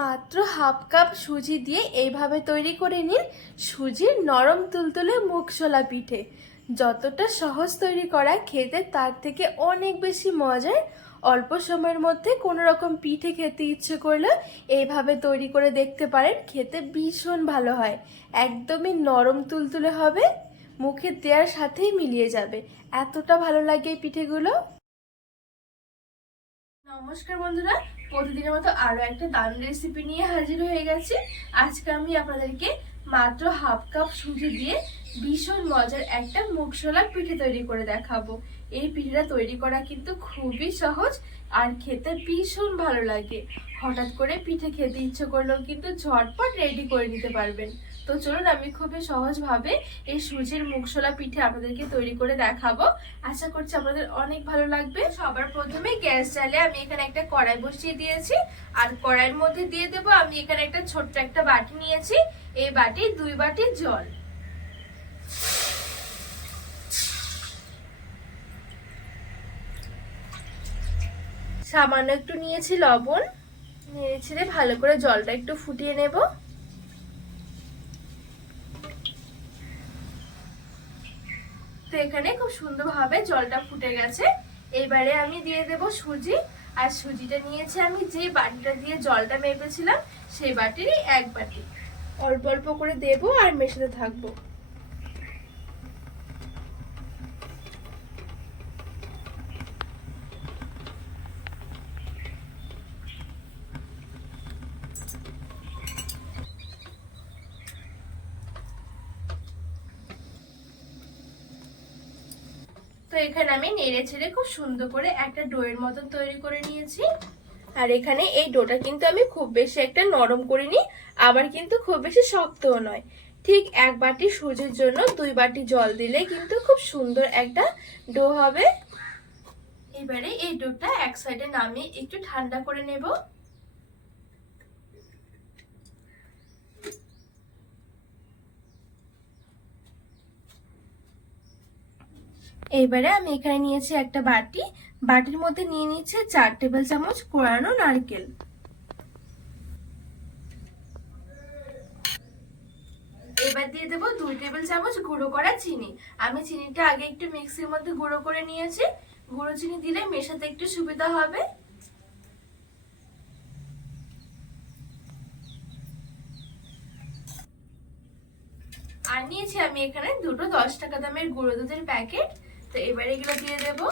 মাত্র half cup সুজি দিয়ে এইভাবে তৈরি করে নিন সুজির নরম তুলতুলে মুগশোলা পিঠে। যতটা সহজ তৈরি করা, খেতে তার থেকে অনেক বেশি মজার। অল্প সময়ের মধ্যে কোনো রকম পিঠে খেতে ইচ্ছে করলে এইভাবে তৈরি করে দেখতে পারেন, খেতে ভীষণ ভালো হয়। একদমই নরম তুলতুলে হবে, মুখে দেওয়ার সাথেই মিলিয়ে যাবে, এতটা ভালো লাগে এই পিঠেগুলো। নমস্কার বন্ধুরা, প্রতিদিনের মতো আরো একটা দারুণ রেসিপি নিয়ে হাজির হয়ে গেছি। আজকে আমি আপনাদেরকে মাত্র হাফ কাপ সুজি দিয়ে ভীষণ মজার একটা মুগশোলা পিঠে তৈরি করে দেখাবো। এই পিঠেটা তৈরি করা কিন্তু খুবই সহজ আর খেতে ভীষণ ভালো লাগে। হঠাৎ করে পিঠে খেতে ইচ্ছে করলেও কিন্তু ঝটপট রেডি করে নিতে পারবেন। তো চলুন, আমি খুবই সহজভাবে এই সুজির মুগশোলা পিঠে আপনাদেরকে তৈরি করে দেখাবো। আশা করছি আপনাদের অনেক ভালো লাগবে। সবার প্রথমে গ্যাস জ্বালিয়ে আমি এখানে একটা কড়াই বসিয়ে দিয়েছি, আর কড়াইয়ের মধ্যে দিয়ে দেবো আমি এখানে একটা ছোট্ট একটা বাটি নিয়েছি। এই বাটি 2 বাটি জল। সামান্য একটু নিয়েছি লবণ, নেড়ে ভালো করে জলটা একটু ফুটিয়ে নেব। তো এখানে খুব সুন্দরভাবে জলটা ফুটে গেছে। এবারে আমি দিয়ে দেব সুজি। আর সুজিটা নিয়েছি আমি যে বাটিটা দিয়ে জলটা মেপেছিলাম সেই বাটিরই 1 বাটি। অল্প অল্প করে দেব আর মেশাতে থাকবো। তো এখানে আমি নেড়ে ছেড়ে খুব সুন্দর করে একটা ডোয়ের মতন তৈরি করে নিয়েছি। আর এখানে এই ডোটা কিন্তু আমি খুব বেশি একটা নরম করিনি, আবার কিন্তু খুব বেশি শক্তও নয়। ঠিক 1 বাটি সুজির জন্য 2 বাটি জল দিলে কিন্তু খুব সুন্দর একটা ডো হবে। এবারে এই ডোটা এক সাইডে নামিয়ে একটু ঠান্ডা করে নেব। এইবারে আমি এখানে নিয়েছি একটা বাটি। বাটির মধ্যে নিয়ে নিচ্ছে 4 টেবিল চামচ কোরানো নারকেল। এবার দিয়ে দেবো 2 টেবিল চামচ গুঁড়ো করা চিনি। আমি চিনিটা আগে একটু মিক্সির মধ্যে গুঁড়ো করে নিয়েছি। গুঁড়ো চিনি দিলে মেশাতে একটু সুবিধা হবে। আর নিয়েছি আমি এখানে দুটো 10 টাকা দামের গুঁড়ো দুধের প্যাকেট। তো এবার এগুলো দিয়ে দেবো।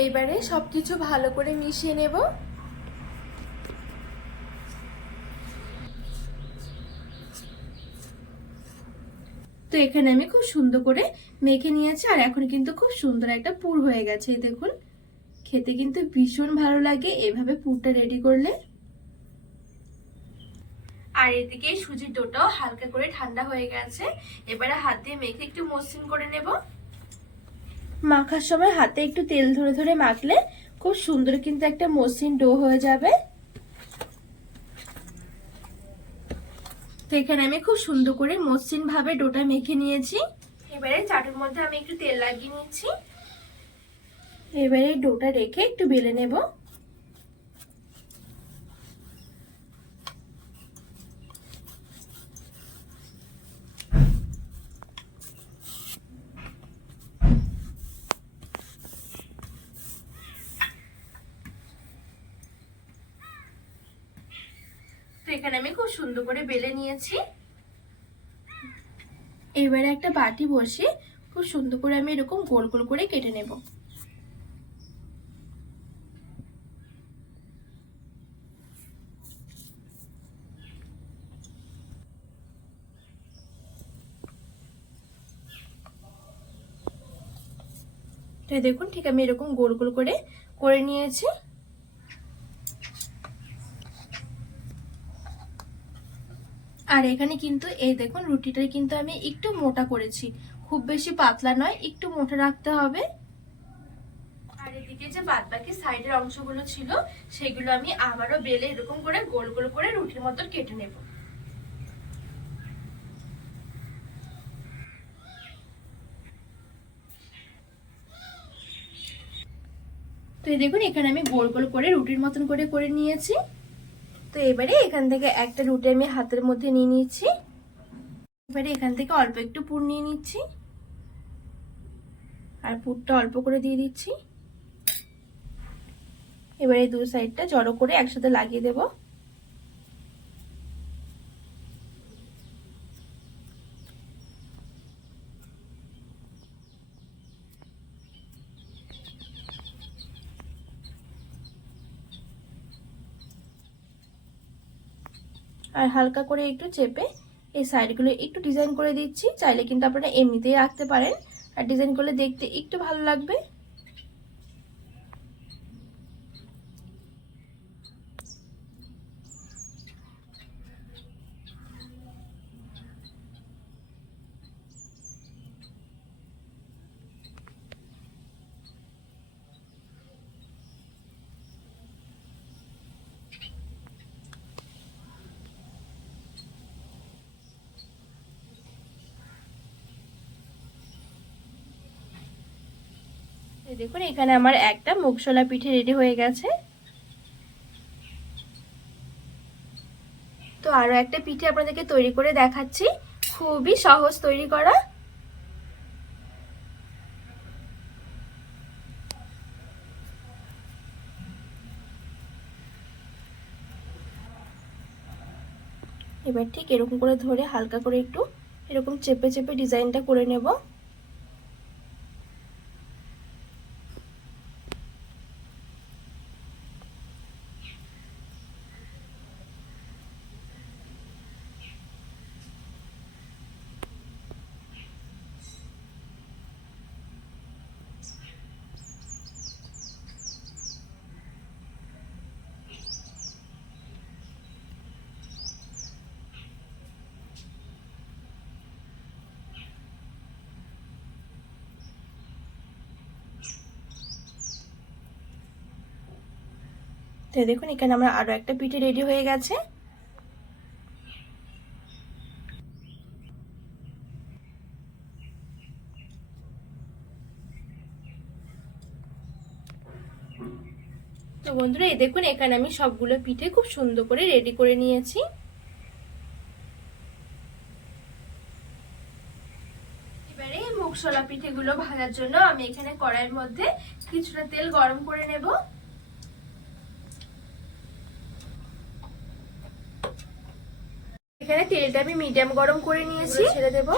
এইবারে সবকিছু ভালো করে মিশিয়ে নেব। তো এখানে আমি খুব সুন্দর করে মেখে নিয়েছি, আর এখন কিন্তু খুব সুন্দর একটা পুর হয়ে গেছে। দেখুন, খেতে কিন্তু ভীষণ ভালো লাগে এভাবে পুরটা রেডি করলে। আর এদিকে সুজির ডোটাও হালকা করে ঠান্ডা হয়ে গেছে। এবারে হাত দিয়ে মেখে একটু মসৃণ করে নেব। মাখার সময় হাতে একটু তেল ধরে ধরে মাখলে খুব সুন্দর কিন্তু একটা মসৃণ ডো হয়ে যাবে। তো এখানে আমি খুব সুন্দর করে মসৃণ ভাবে ডোটা মেখে নিয়েছি। এবারে চাটুর মধ্যে আমি একটু তেল লাগিয়ে নিচ্ছি। এবারে ডোটা রেখে একটু বেলে নেব। তো এখানে আমি খুব সুন্দর করে বেলে নিয়েছি। এবারে একটা বাটি বসিয়ে খুব সুন্দর করে আমি এরকম গোল গোল করে কেটে নেব। তো দেখুন, ঠিক আমি এরকম গোল গোল করে করে নিয়েছি। আর এখানে কিন্তু এই দেখুন, রুটিটা কিন্তু আমি একটু মোটা করেছি, খুব বেশি পাতলা নয়, একটু মোটা রাখতে হবে। আর এদিকে যে বাদ বাকি সাইডের অংশগুলো ছিল সেগুলো আমি আবারও বেলে এরকম করে গোল গোল করে রুটির মতন কেটে নেব। তো এই দেখুন এখানে আমি গোল গোল করে রুটির মতন করে করে নিয়েছি। তো এবারে এখান থেকে একটা রুটি আমি হাতের মধ্যে নিয়ে নিয়েছি। এবারে এখান থেকে অল্প একটু পুর নিয়ে নিচ্ছি আর পুরটা অল্প করে দিয়ে দিচ্ছি। এবারে দু সাইডটা জড়ো করে একসাথে লাগিয়ে দেব। আর হালকা করে একটু চেপে এই সাইডগুলো একটু ডিজাইন করে দিচ্ছি। চাইলে কিন্তু আপনারা এমনিতেই রাখতে পারেন, আর ডিজাইন করলে দেখতে একটু ভালো লাগবে। দেখুন এখানে আমার একটা মুগশলা পিঠে রেডি হয়ে গেছে। তো আরো একটা পিঠে আপনাদেরকে তৈরি করে দেখাচ্ছি, খুবই সহজ তৈরি করা। এবার ঠিক এরকম করে ধরে হালকা করে একটু এরকম চেপে চেপে ডিজাইনটা করে নেব। তো দেখুন এখানে আমার আরো একটা পিঠে রেডি হয়ে গেছে। তো বন্ধুরা এই দেখুন এখানে আমি সবগুলো পিঠে খুব সুন্দর করে রেডি করে নিয়েছি। এবারে মুগশলা পিঠেগুলো ভাজার জন্য আমি এখানে কড়াইয়ের মধ্যে কিছুটা তেল গরম করে নেব। এখানে তেলটা আমি মিডিয়াম গরম করে নিয়েছি, ছেড়ে দেব।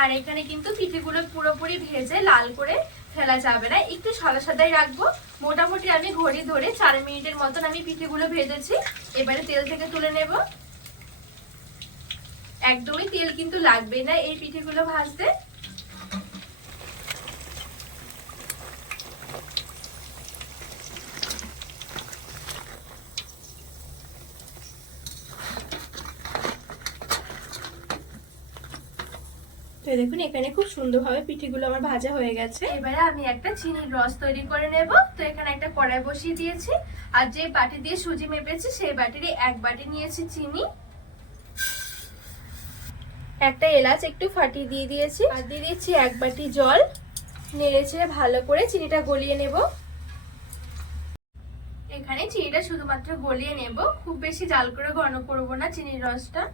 আর এখানে কিন্তু পিঠেগুলো পুরোপুরি ভেজে লাল করে ফেলা যাবে না, একটু সাদা সাদাই রাখবো। মোটামুটি আমি ঘড়ি ধরে 4 মিনিটের মতন আমি পিঠেগুলো ভেজেছি। এবারে তেল থেকে তুলে নেব। একদমই তেল কিন্তু লাগবে না এই পিঠেগুলো ভাজতে। তো দেখুন এখানে খুব সুন্দরভাবে পিঠেগুলো আমার ভাজা হয়ে গেছে। এবারে আমি একটা চিনির রস তৈরি করে নেব। তো এখানে একটা কড়াই বসিয়ে দিয়েছি, আর যে বাটি দিয়ে সুজি মেপেছি সেই বাটিরই 1 বাটি নিয়েছি চিনি। একটা এলাচ একটু ফাটিয়ে দিয়ে দিয়েছি, আর দিয়ে দিচ্ছি 1 বাটি জল। নেড়েচেড়ে ভালো করে চিনিটা গলিয়ে নেব। এখানে চিনিটা শুধুমাত্র গলিয়ে নেব, খুব বেশি জাল করে ঘন করব না চিনির রসটা।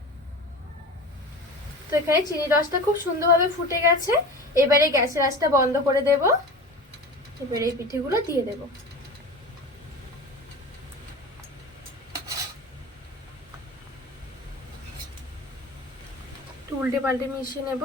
তো এখানে চিনি রসটা খুব সুন্দরভাবে ফুটে গেছে। এবারে গ্যাসের আঁচটা বন্ধ করে দেব। এবারে এই পিঠেগুলো দিয়ে দেব। একটু উল্টে পাল্টে মিশিয়ে নেব।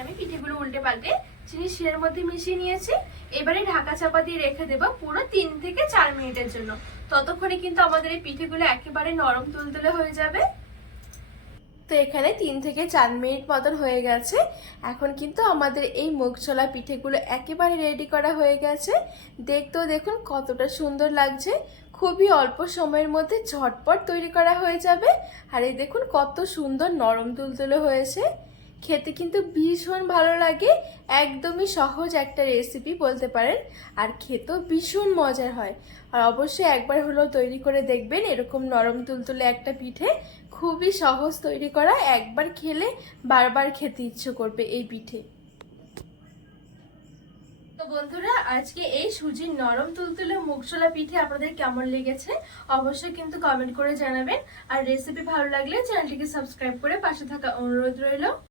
আমি পিঠেগুলো উল্টে পাল্টে চিনি শিরার মধ্যে মিশিয়ে নিয়েছি। এবারে ঢাকা চাপা দিয়ে রেখে দেবো পুরো 3 থেকে 4 মিনিটের জন্য। ততক্ষণে কিন্তু আমাদের এই পিঠেগুলো একেবারে নরম তুলতুলে হয়ে যাবে। তো এখানে 3 থেকে 4 মিনিট মতন হয়ে গেছে। এখন কিন্তু আমাদের এই মুগ ছোলা পিঠেগুলো একেবারে রেডি করা হয়ে গেছে। দেখতেও দেখুন কতটা সুন্দর লাগছে। খুবই অল্প সময়ের মধ্যে ঝটপট তৈরি করা হয়ে যাবে। আর এই দেখুন কত সুন্দর নরম তুলতুলে হয়েছে। খেতে কিন্তু ভীষণ ভালো লাগে। একদমই সহজ একটা রেসিপি বলতে পারেন, আর খেতেও ভীষণ মজার হয়। আর অবশ্যই একবার হলেও তৈরি করে দেখবেন এরকম নরম তুলতুলে একটা পিঠে। খুবই সহজ তৈরি করা, একবার খেলে বারবার খেতে ইচ্ছে করবে এই পিঠে। তো বন্ধুরা, আজকে এই সুজির নরম তুলতুলে মুগ ছোলা পিঠে আপনাদের কেমন লেগেছে অবশ্যই কিন্তু কমেন্ট করে জানাবেন। আর রেসিপি ভালো লাগলে চ্যানেলটিকে সাবস্ক্রাইব করে পাশে থাকা অনুরোধ রইল।